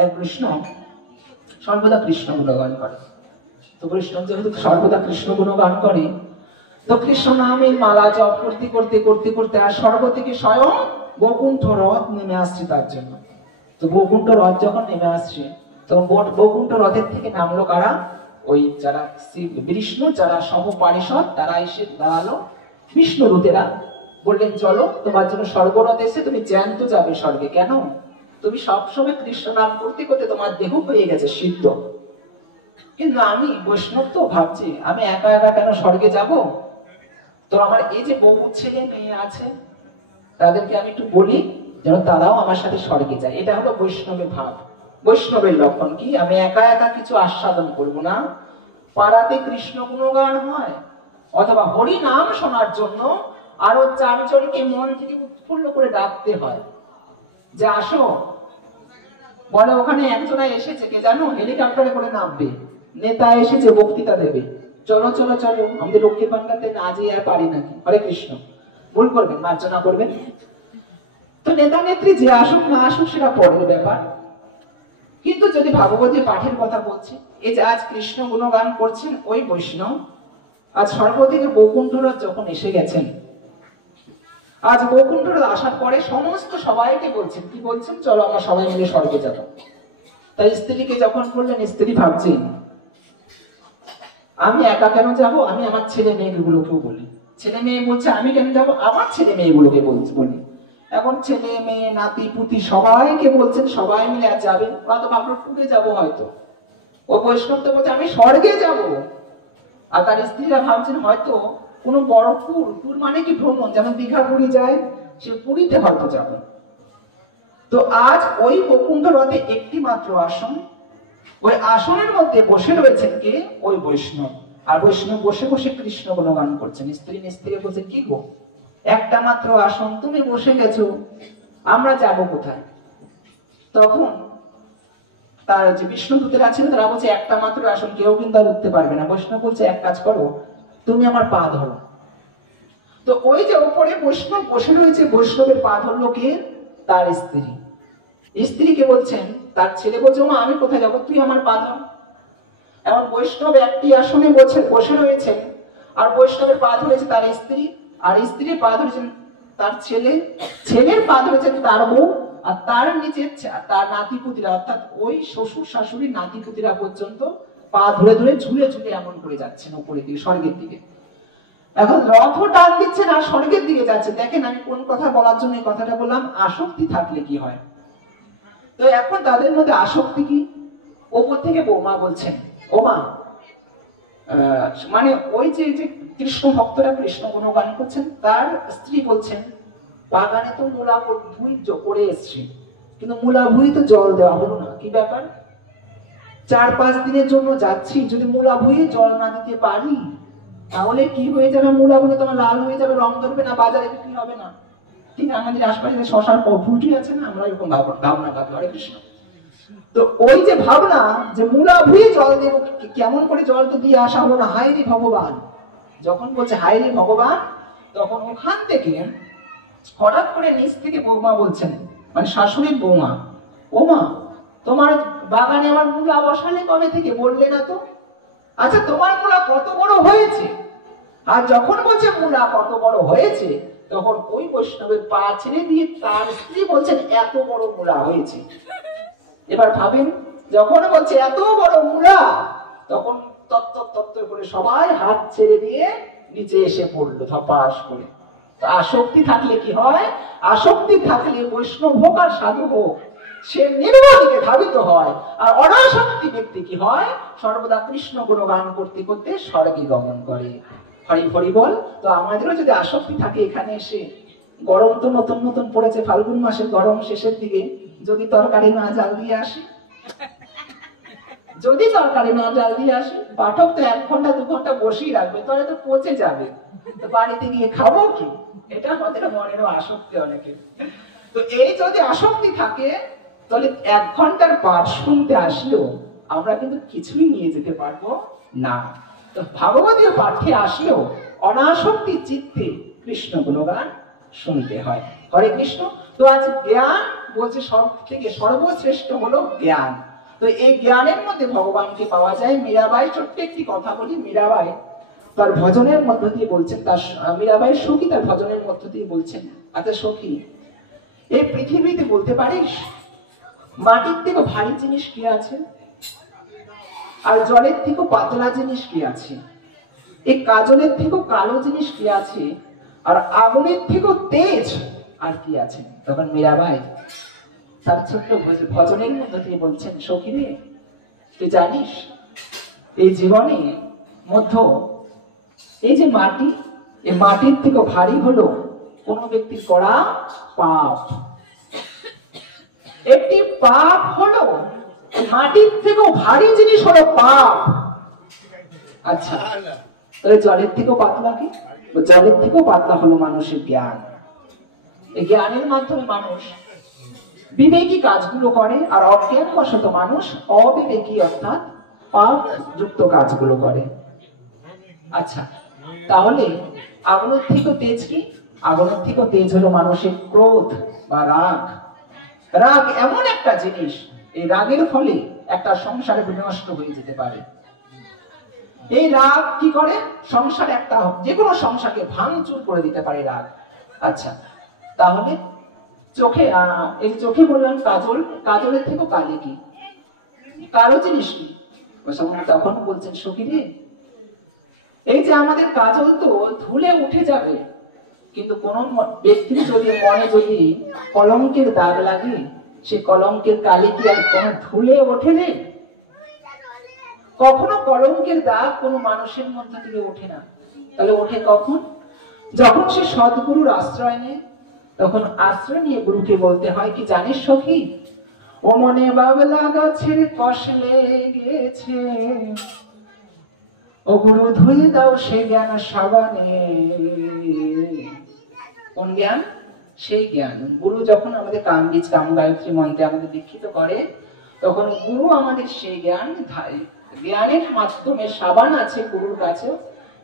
এক কৃষ্ণ সর্বদা কৃষ্ণ গুণগান করে। তো কৃষ্ণ যেহেতু সর্বদা কৃষ্ণ গুণগান করে, তো কৃষ্ণ নামে মালা জপ করতে করতে করতে করতে আর স্বর্গ থেকে স্বয়ং বৈকুণ্ঠ রথ নেমে আসছে তার জন্য। তো বৈকুণ্ঠ রথ যখন নেমে আসছে, তখন বৈকুণ্ঠ রথের থেকে নামলো কারা? ওই যারা বিষ্ণু, যারা সমপারিষদ, তারা এসে দাঁড়ালো। বিষ্ণু দূতেরা বললেন, চলো তোমার জন্য স্বর্গরথ এসে, তুমি জ্যান্ত যাবে স্বর্গে। কেন? তুমি সবসময় কৃষ্ণ নাম করতে করতে তোমার দেহ হয়ে গেছে সিদ্ধ। কিন্তু আমি বৈষ্ণব তো ভাবছি আমি একা একা কেন স্বর্গে যাব? তো আমার এই যে বহু ছেলে মেয়ে আছে, তাদেরকে আমি একটু বলি যেন তারাও আমার সাথে স্বর্গে যায়। এটা হলো বৈষ্ণবের ভাব। বৈষ্ণবের লক্ষণ কি? আমি একা একা কিছু আস্বাদন করব না। পাড়াতে কৃষ্ণ গুণগান হয় অথবা হরি নাম শোনার জন্য আরো চারজনকে মন থেকে উৎফুল্ল করে ডাকতে হয় যে আসো। বলে ওখানে একজনা এসেছে, কে জানো, হেলিকপ্টারে করে নামবে, নেতা এসেছে বক্তৃতা দেবে, চলো চলো চলো, আমাদের লক্ষ্মীর ভান্ডারতে না যেয়ে আর পারি নাকি। হরে কৃষ্ণ। ভুল করবেন, মার্জনা করবেন। তো নেতা নেত্রী যে আসুক না আসুক সেটা পরের ব্যাপার। কিন্তু যদি ভাগবতী পাঠের কথা বলছি, এই যে আজ কৃষ্ণ গুণগান করছেন ওই বৈষ্ণব, আজ স্বর্গ থেকে বৈকুণ্ঠরথ যখন এসে গেছেন, আজ বৈকুণ্ঠরথ আসার পরে সমস্ত সবাইকে বলছেন, কি বলছেন? চলো আমরা সবাই মিলে স্বর্গে যাব। তাই স্ত্রীকে যখন বললেন, স্ত্রী ভাবছেন আমি একা কেন যাব, আমি আমার ছেলে মেয়েগুলোকেও বলি। ছেলে মেয়ে বলছে আমি কেন যাব, আমার ছেলে মেয়েগুলোকে বলি। এখন ছেলে মেয়ে নাতি পুতি সবাইকে বলছেন সবাই মিলে আজ যাবে। হয়তো আমরা পুরে যাবো, হয়তো ও বৈষ্ণব তো বলছে আমি স্বর্গে যাব। আর তার স্ত্রীরা ভাবছেন হয়তো কোনো বড় ট্যুর মানে কি ভ্রমণ, যেমন দীঘা পুরী যায়, সে পুরীতে হয়তো যাবে। তো আজ ওই বৈকুণ্ঠ রথে একটি মাত্র আসন, ওই আসনের মধ্যে বসে রয়েছেন কে? ওই বৈষ্ণব। আর বৈষ্ণব বসে বসে কৃষ্ণ গুণগান করছেন। স্ত্রী বলছে, কি গো, একটা মাত্র আসন, তুমি বসে গেছো, আমরা যাব কোথায়? তখন তার যে বিষ্ণু দূতেরা ছিল তারা বলছে, একটা মাত্র আসন, কেউ কিন্তু আর উঠতে পারবে না। বৈষ্ণব বলছে, এক কাজ করো, তুমি আমার পা ধরো। তো ওই যে উপরে বৈষ্ণব বসে রয়েছে, বৈষ্ণবের পা ধরলো কে? তার স্ত্রী। স্ত্রীকে বলছেন, তার ছেলে বলছে, মা আমি কোথায় যাবো, তুই আমার পা ধর। এমন বৈষ্ণব একটি আসনে বসে রয়েছেন, আর বৈষ্ণবের পা ধরেছে তার স্ত্রী, আর স্ত্রীর পা ধরেছেন তার ছেলে, ছেলের পা ধরেছেন তার বউ, আর তার নিচে তার নাতিপুতিরা, অর্থাৎ ওই শ্বশুর শাশুড়ির নাতিপুতিরা পর্যন্ত পা ধরে ধরে ঝুলে ঝুলে এমন করে যাচ্ছেন উপরের দিকে, স্বর্গের দিকে। এখন রথ টান দিচ্ছেন আর স্বর্গের দিকে যাচ্ছে। দেখেন আমি কোন কথা বলার জন্য এই কথাটা বললাম, আসক্তি থাকলে কি হয়। তো এখন তাদের মধ্যে আসক্তি কি? ওপর থেকে বৌমা বলছেন, ও মা, মানে ওই যে কৃষ্ণ ভক্তরা কৃষ্ণ গুণগান করছেন, তার স্ত্রী বলছেন, বাগানে তো মূলা ভুঁই করে এসছি, কিন্তু মূলা ভুঁই তো জল দেওয়া হলো না, কি ব্যাপার? 4-5 দিনের জন্য যাচ্ছি, যদি মূলা ভুঁইয়ে জল না দিতে পারি তাহলে কি হয়ে যাবে? মূলা গুলো তোমার লাল হয়ে যাবে, রং ধরবে না, বাজারে বিক্রি হবে না। ঠিক আমাদের আশপাশে শশার ফুটি আছে না, আমরা এরকম ভাবনা ভাবি। হরে কৃষ্ণ। তো ওই যে ভাবনা যে মূলা ভুঁইয়ে জল দেবো, কেমন করে জল তো দিয়ে আসা হলো না। হায় রে ভগবান, যখন বলছে হায় রে ভগবান, তখন ওখান থেকে হঠাৎ করে নিচ থেকে বৌমা বলছেন, মানে শাশুড়ির বৌমা, ও মা, তোমার বাগানে আমার মূলা বসালে কবে থেকে, বললে না তো? আচ্ছা তোমার মূলা কত বড় হয়েছে? আর যখন বলছে মূলা কত বড় হয়েছে, তখন ওই বৈষ্ণবের পা ছেড়ে দিয়ে তার স্ত্রী বলছেন এত বড় মূলা হয়েছে। এবার ভাবেন, যখন বলছে এত বড় মূলা, তখন তত্ত্ব করে সবাই হাত ছেড়ে দিয়ে নিচে এসে পড়লো ধপাস করে। আসক্তি থাকলে কি হয়? আসক্তি থাকলে বৈষ্ণব হোক আর সাধু হোক, সে নির্বাণে ধাবিত হয়। আর অনাসক্তি ব্যক্তি কি হয়? সর্বদা কৃষ্ণ গুণগান করতে করতে স্বর্গে গমন করে। হরি হরি বল। তো আমাদেরও যদি আসক্তি থাকে, এখানে এসে, গরম তো নতুন নতুন পড়েছে, ফাল্গুন মাসের গরম শেষের দিকে, যদি তরকারি না জাল দিয়ে আসি, যদি তরকারি না জাল দিয়ে আসি, পাঠক তো 1 ঘন্টা 2 ঘন্টা বসেই রাখবে, তাহলে তো পচে যাবে, তো বাড়িতে গিয়ে খাবো কি? এটা আমাদের মনেরও আসক্তি অনেকের। তো এই যদি আসক্তি থাকে, তাহলে 1 ঘন্টার পাঠ শুনতে আসলেও আমরা কিন্তু কিছুই নিয়ে যেতে পারবো না। তো ভাগবতীয় পাঠে আসলেও অনাসক্তি চিত্তে কৃষ্ণ গুণগান শুনতে হয়। হরে কৃষ্ণ। তো আজ জ্ঞান বলছে সব থেকে সর্বশ্রেষ্ঠ হলো জ্ঞান। তো এই জ্ঞানের মধ্যে ভগবানকে পাওয়া যায়। মীরাবাই, ছোট্ট একটি কথা বলি, মীরাবাই তার ভজনের মধ্য দিয়ে বলছেন, তার মীরাবাইয়ের সখী তার ভজনের মধ্য দিয়ে বলছেন, আচ্ছা সখী, এই পৃথিবীতে বলতে পারিস মাটির থেকে ভারী জিনিস কি আছে, আর জলের থেকে পাতলা জিনিস কি আছে, এই কাজলের থেকে কালো জিনিস কি আছে, আর আগুনের থেকে তেজ আর কি আছে? তখন মীরাবাই তার ছোট্ট ভজনের মধ্যে দিয়ে বলছেন, সখী রে, তুই জানিস এই জীবনে মধ্য এই যে মাটি, এই মাটির থেকে ভারী হলো কোন ব্যক্তির করা পাপ। একটি পাপ হলো মাটির থেকেও ভারী জিনিস হলো পাপ। আচ্ছা, তাহলে জলের থেকেও পাতলা কি? জলের থেকেও পাতলা হলো মানুষের জ্ঞান। এই জ্ঞানের মাধ্যমে মানুষ বিবেকী কাজগুলো করে, আর অজ্ঞান বশত মানুষ অবিবেকী অর্থাৎ পাপ যুক্ত কাজগুলো করে। আচ্ছা, তাহলে আগুনের থেকেও তেজ কি? আগুনের থেকেও তেজ হলো মানুষের ক্রোধ বা রাগ। রাগ এমন একটা জিনিস, এই রাগের ফলে একটা সংসারে বিনষ্ট হয়ে যেতে পারে। এই রাগ কি করে? সংসার একটা যে কোনো সংসারকে ভাঙচুর করে দিতে পারে রাগ। আচ্ছা, তাহলে চোখে এই চোখে বললাম কাজল, কাজলের থেকেও কালি কি? কালো জিনিস কি? তখন বলছেন, সখী রে, এই যে আমাদের কাজল তো ধুলে উঠে যাবে, কিন্তু কোন ব্যক্তির যদি মনে যদি কলঙ্কের দাগ লাগে, সে কলঙ্কের কালি কি আর কোন ধুলে ওঠে রে? কখনো কলঙ্কের দাগ কোন মানুষের মধ্যে থেকে ওঠে না। তাহলে ওঠে কখন? যখন সে সদ্গুরুর আশ্রয় নেয়। তখন আশ্রয় নিয়ে গুরুকে বলতে হয় কি, জানিস সখী, ও মনে বাবলা গাছের কষ লেগেছে, ও গুরু ধুয়ে দাও সে জ্ঞান সাবানে। কোন জ্ঞান? সেই জ্ঞান। গুরু যখন আমাদের কামবীজ কাম গায়ত্রী মন্ত্রে আমাদের দীক্ষিত করে, তখন গুরু আমাদের সেই জ্ঞান, জ্ঞানের মাধ্যমে সাবান আছে গুরুর কাছে,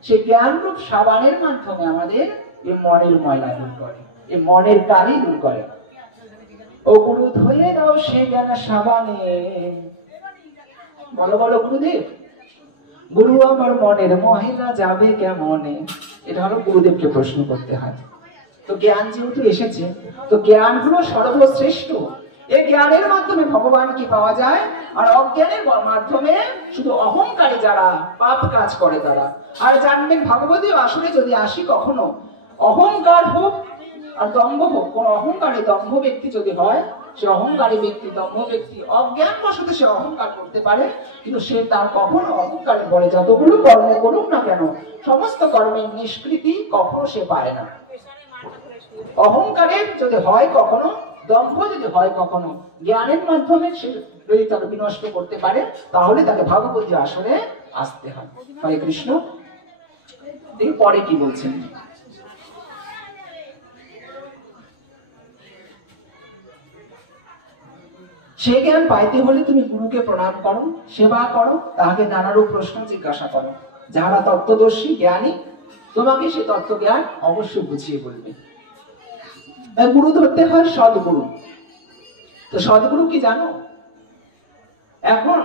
সেই জ্ঞান রূপ সাবানের মাধ্যমে আমাদের এই মনের ময়লা দূর করে, এই মনের কালি দূর করে। ও গুরু ধুয়ে দাও সে জ্ঞান সাবানে। বলো বলো গুরুদেব, গুরু আমার মনের মহিলা যাবে কেমনে? এটা হলো গুরুদেবকে প্রশ্ন করতে হয়। তো জ্ঞান যেহেতু এসেছে, তো জ্ঞান হলো সর্বশ্রেষ্ঠ। এই জ্ঞানের মাধ্যমে ভগবানকে পাওয়া যায়, আর অজ্ঞানের মাধ্যমে শুধু অহংকারী যারা পাপ কাজ করে তারা। আর জানবেন ভগবতী আসলে যদি আসি কখনো, অহংকার হোক আর দম্ভ হোক, কোন অহংকারী দম্ভ ব্যক্তি যদি হয়, সে অহংকারী ব্যক্তি দম্ভ ব্যক্তি অজ্ঞান বশত সে অহংকার করতে পারে, কিন্তু সে তার কখনো অহংকারের বলে যতগুলো কর্ম করুক না কেন, সমস্ত কর্মের নিষ্কৃতি কখনো সে পায় না। অহংকারের যদি হয় কখনো, দম্ভ যদি হয় কখনো, জ্ঞানের মাধ্যমে সে যদি তাকে বিনষ্ট করতে পারে, তাহলে তাকে ভগবতী আসনে আসতে হয়। হরে কৃষ্ণ। পরে কি বলছেন? সে জ্ঞান পাইতে হলে তুমি গুরুকে প্রণাম করো, সেবা করো, তাহাকে নানারূপ প্রশ্ন জিজ্ঞাসা করো। যারা তত্ত্বদর্শী জ্ঞানী তোমাকে সে তত্ত্ব জ্ঞান অবশ্যই বুঝিয়ে বলবে। গুরু ধরতে হয় সদ্গুরু। তো সদ্গুরু কি জানো? এখন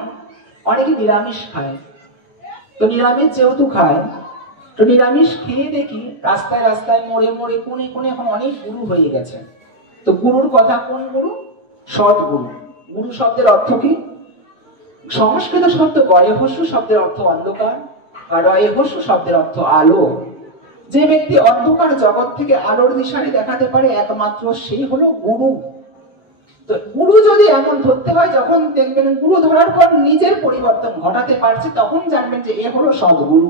অনেকে নিরামিষ খায়, তো নিরামিষ যেহেতু খায়, তো নিরামিষ খেয়ে দেখি রাস্তায় রাস্তায় মোড়ে মোড়ে কোণে কোণে এখন অনেক গুরু হয়ে গেছে। তো গুরুর কথা কোন গুরু? সদ্গুরু। গুরু শব্দের অর্থ কি? সংস্কৃত শব্দ গয়েহস্যু শব্দের অর্থ অন্ধকার, আর রয়েহস্যু শব্দের অর্থ আলো। যে ব্যক্তি অন্ধকার জগৎ থেকে আলোর দিশারি দেখাতে পারে, একমাত্র সেই হলো গুরু। তো গুরু যদি এমন ধরতে হয়, যখন দেখবেন গুরু ধরার পর নিজের পরিবর্তন ঘটাতে পারছে, তখন জানবেন যে এ হলো সদ্গুরু।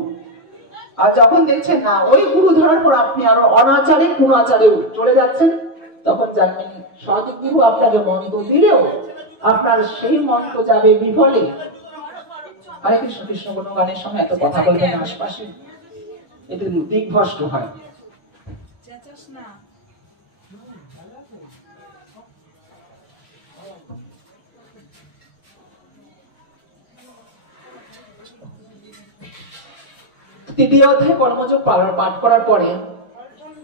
আর যখন দেখছেন না, ওই গুরু ধরার পর আপনি আরো অনাচারে কুনাচারে চলে যাচ্ছেন, তখন জানবেন সদ্গুরু আপনাকে মন্ত্র দিলেও আপনার সেই মন্ত্র যাবে বিফলে। হরে কৃষ্ণ। কৃষ্ণ গুণগানের সময় এত কথা বলবেন আশপাশে, এতে দিগ্ভ্রষ্ট হয়। তৃতীয় অধ্যায় কর্মযোগ পাঠ করার পরে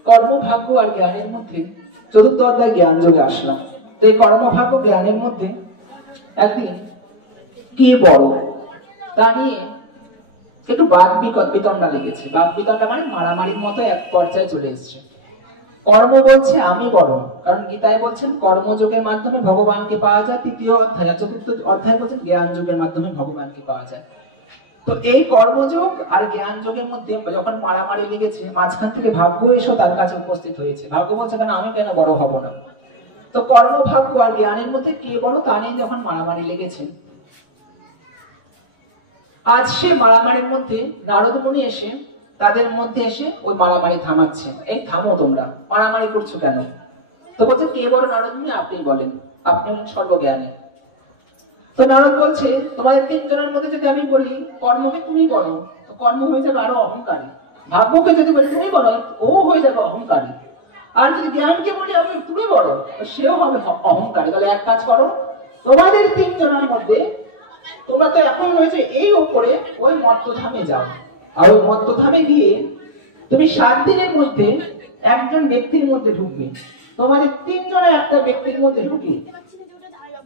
কর্মভাগ্য আর জ্ঞানের মধ্যে চতুর্থ অধ্যায় জ্ঞান যোগে আসলাম। তো এই কর্মভাগ্য জ্ঞানের মধ্যে একদিন কে বড় তা নিয়ে একটু বাদ বিতণ্ডা লেগেছে। বাদ বিতণ্ডা মানে মারামারির মতো এক পর্যায়ে চলে এসছে। কর্ম বলছে আমি বড়, কারণ গীতায় বলছেন কর্মযোগের মাধ্যমে ভগবানকে পাওয়া যায়, তৃতীয় অধ্যায় চতুর্থ অধ্যায় বলছেন জ্ঞান যোগের মাধ্যমে ভগবানকে পাওয়া যায়। তো এই কর্মযোগ আর জ্ঞান যোগের মধ্যে যখন মারামারি লেগেছে, মাঝখান থেকে ভাগ্য এসে তার কাছে উপস্থিত হয়েছে। ভাগ্য বলছে কেন আমি কেন বড় হব না। তো কর্মভাগ্য আর জ্ঞানের মধ্যে কে বড় তা নিয়ে যখন মারামারি লেগেছে, আজ সে মারামারির মধ্যে নারদ মুনি এসে তাদের মধ্যে এসে ওই মারামারি থামাচ্ছে। এই থামো, তোমরা মারামারি করছো কেন? তো বলছে কে বড় নারদ মুনি, আপনি বলেন, আপনি হলেন সর্বজ্ঞানী। তো নারদ বলছে তোমাদের তিনজনের মধ্যে যদি আমি বলি কর্মকে তুমি বলো, তো কর্ম হয়ে যাবে আরো অহংকারী। ভাগ্যকে যদি বলি তুমি বলো, ও হয়ে যাবে অহংকারী। আর যদি জ্ঞানকে বলি আমি তুমি বলো, সেও হবে অহংকারী। তাহলে এক কাজ করো, তোমাদের তিনজনের মধ্যে তোমরা তো এখন রয়েছে এই উপরে, ওই মত্তধামে যাও। আর ওই মত্তধামে গিয়ে তুমি 7 দিনের মধ্যে একজন ব্যক্তির মধ্যে ঢুকবে। তোমাদের তিনজনের একটা ব্যক্তির মধ্যে ঢুকে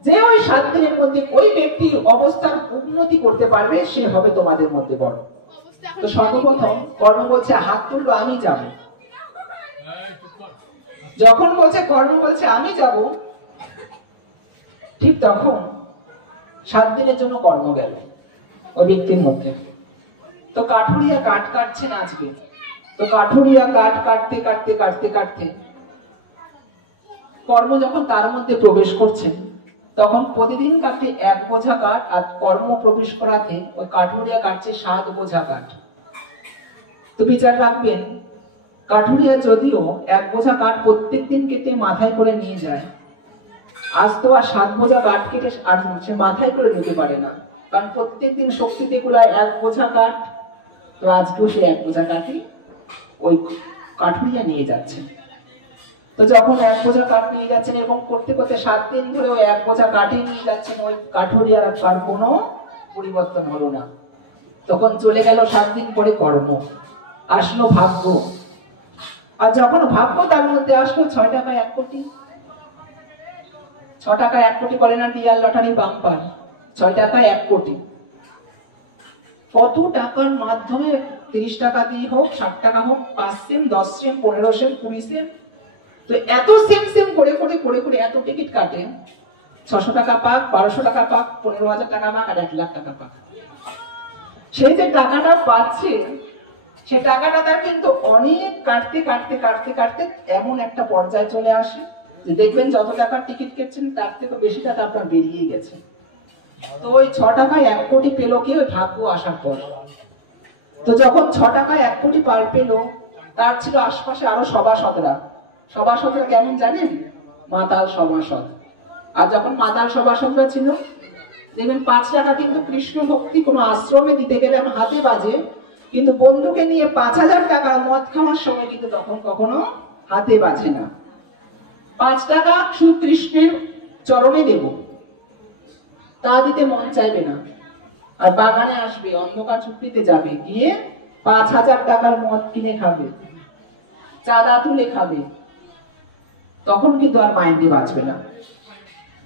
যে ওই 7 দিনের মধ্যে ওই ব্যক্তির অবস্থার উন্নতি করতে পারবে, সে হবে তোমাদের মধ্যে বড়। তো সর্বপ্রথম কর্ম বলছে হাত তুললো, আমি যাব। যখন বলছে কর্ম বলছে আমি যাব, ঠিক তখন 7 দিনের জন্য কর্ম গেল ওই ব্যক্তির মধ্যে। তো কাঠুরিয়া কাঠ কাটছে না আজকে। তো কাঠুরিয়া কাঠ কাটতে কাটতে কাটতে কাটতে কর্ম যখন তার মধ্যে প্রবেশ করছেন, তখন প্রতিদিন কাটতে 1 বোঝা কাঠ, আর কর্ম প্রবেশ করাতে ওই কাঠুরিয়া কাটছে 7 বোঝা কাঠ। তো বিচার রাখবেন, কাঠুরিয়া যদিও 1 বোঝা কাঠ প্রত্যেকদিন কেটে মাথায় করে নিয়ে যায়, আজ তো আর 7 বোঝা কাঠ কেটে আর সে মাথায় করে নিতে পারে না, কারণ প্রত্যেকদিন শক্তিতে কুলায় 1 বোঝা কাঠ। তো আজকেও সে 1 বোঝা কাঠই ওই কাঠুরিয়া নিয়ে যাচ্ছে। তো যখন 1 বোঝা কাঠ নিয়ে যাচ্ছেন, এরকম করতে করতে 7 দিন ধরে ওই 1 বোঝা কাঠই নিয়ে যাচ্ছেন, ওই কাঠুরিয়ার আর কোনো পরিবর্তন হলো না। তখন চলে গেল 7 দিন পরে কর্ম, আসলো ভাগ্য। আর যখন ভাগ্য তার মধ্যে আসলো 6 টাকায় 1 কোটি। 6 টাকায় 1 কোটি করে না ডিয়ার লটারি বাম্পার, 6 টাকায় 1 কোটি। কত টাকার মাধ্যমে 30 টাকা দিয়ে হোক, 60 টাকা হোক, 5 সেম, 10 সেম, 15 সেম, 20 সেম, তো এত সেম সেম করে করে করে করে এত টিকিট কাটে, 600 টাকা পাক, 1200 টাকা পাক, 15,000 টাকা পাক, আর 1 লাখ টাকা পাক। সেই যে টাকাটা পাচ্ছে, সে টাকাটা তার কিন্তু অনেক কাটতে কাটতে কাটতে কাটতে এমন একটা পর্যায়ে চলে আসে যে দেখবেন যত টাকার টিকিট কেটেছেন তার থেকে বেশি টাকা আপনার বেরিয়ে গেছে। তো ওই 6 টাকায় 1 কোটি পেল কি ওই ভাগ্য আসার পর। তো যখন 6 টাকায় 1 কোটি পার পেল, তার ছিল আশপাশে আরো সভাসদরা। সভাসদরা কেমন জানেন? মাতাল সভাসদ। আর যখন মাতাল সভাসদরা ছিল, দেখবেন 5 টাকা কিন্তু কৃষ্ণ ভক্তি কোনো আশ্রমে দিতে গেলে এখন হাতে বাজে, কিন্তু বন্ধুকে নিয়ে 5,000 টাকা মদ খাওয়ার সময় কিন্তু তখন কখনো হাতে বাজে না। 5 টাকা শুধু কৃষ্ণের চরণে দেব, তা দিতে মন চাইবে না। আর বাগানে আসবে, অন্ধকার চুক্তিতে যাবে, গিয়ে 5,000 টাকার মদ কিনে খাবে, চাঁদা তুলে খাবে, তখন কিন্তু আর মাইন্ডে বাঁচবে না।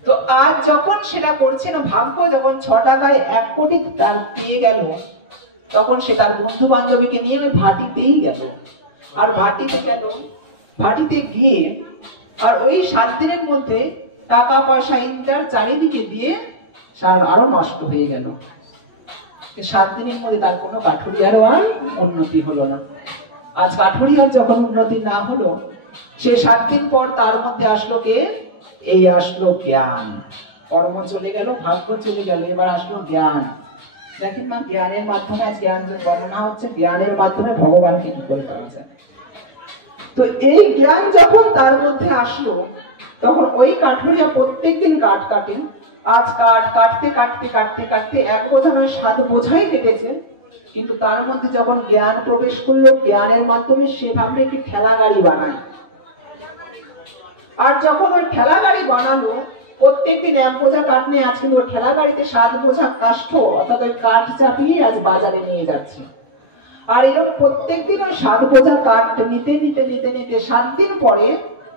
তো আজ যখন সেটা করছে না, ভাগ্য যখন 6 টাকায় 1 কোটি তার পেয়ে গেল, তখন সে তার বন্ধু বান্ধবীকে নিয়ে ওই ভাটিতেই গেল। আর ভাটিতে গেল, ভাটিতে গিয়ে আর ওই 7 দিনের মধ্যে টাকা পয়সা ইন্টার চারিদিকে দিয়ে আরো নষ্ট হয়ে গেল। 7 দিনের মধ্যে তার কোনো কাঠুরিয়ারও আর উন্নতি হলো না। আজ কাঠুরিয়ার যখন উন্নতি না হলো, সে 7 দিন পর তার মধ্যে আসলো কে? এই আসলো জ্ঞান। কর্ম চলে গেল, ভাগ্য চলে গেল, এবার আসলো জ্ঞান। দেখেন না, জ্ঞানের মাধ্যমে আজ জ্ঞান বর্ণনা হচ্ছে, জ্ঞানের মাধ্যমে ভগবানকে কি করে পাওয়া যায়। তো এই জ্ঞান যখন তার মধ্যে আসলো, তখন ওই কাঠুরিয়া প্রত্যেকদিন কাঠ কাটেন। আজ কাঠ কাটতে কাটতে কাটতে কাটতে 1 বোঝা নয় 7 বোঝাই কেটেছে, কিন্তু তার মধ্যে যখন জ্ঞান প্রবেশ করলো, জ্ঞানের মাধ্যমে সে ভাবলে একটি ঠেলা গাড়ি বানায়। আর যখন ওই ঠেলা গাড়ি বানালো, প্রত্যেকদিন 1 বোঝা কাঠ নিয়ে আজকে ওই ঠেলা গাড়িতে 7 বোঝা কাষ্ঠ অর্থাৎ ওই কাঠ চাপিয়ে আজ বাজারে নিয়ে যাচ্ছে। আর এরকম প্রত্যেকদিন ওই 7 বোঝা কাঠ নিতে নিতে নিতে নিতে 7 দিন পরে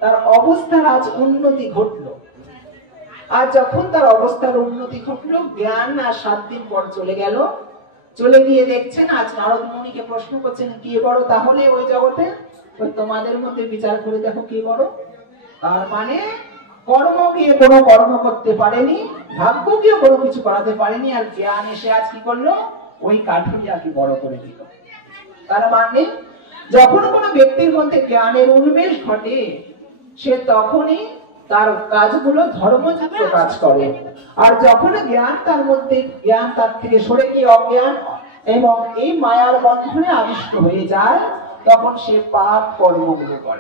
তার অবস্থার আজ উন্নতি ঘটলো। আর যখন তার অবস্থার উন্নতি ঘটলো, জ্ঞান আর 7 দিন পর চলে গেল, চলে গিয়ে দেখছেন আজ নারদ মুনিকে প্রশ্ন করছেন কে বড় তাহলে ওই জগতে? ওই তোমাদের মধ্যে বিচার করে দেখো কে বড়। তার মানে কর্ম গিয়ে কোনো কর্ম করতে পারেনি, ভাগ্য গিয়ে কোনো কিছু করাতে পারেনি, আর জ্ঞান এসে আজ কি করলো? ওই কাঠুরিয়াকে বড় করে দিল। তার মানে যখন কোনো ব্যক্তির মধ্যে জ্ঞানের উন্মেষ ঘটে, সে তখনই তার কাজগুলো ধর্মযুক্ত কাজ করে। আর যখন জ্ঞান তার মধ্যে, জ্ঞান তার থেকে সরে গিয়ে অজ্ঞান এবং এই মায়ার বন্ধনে আবিষ্ট হয়ে যায়, তখন সে পাপ কর্মগুলো করে।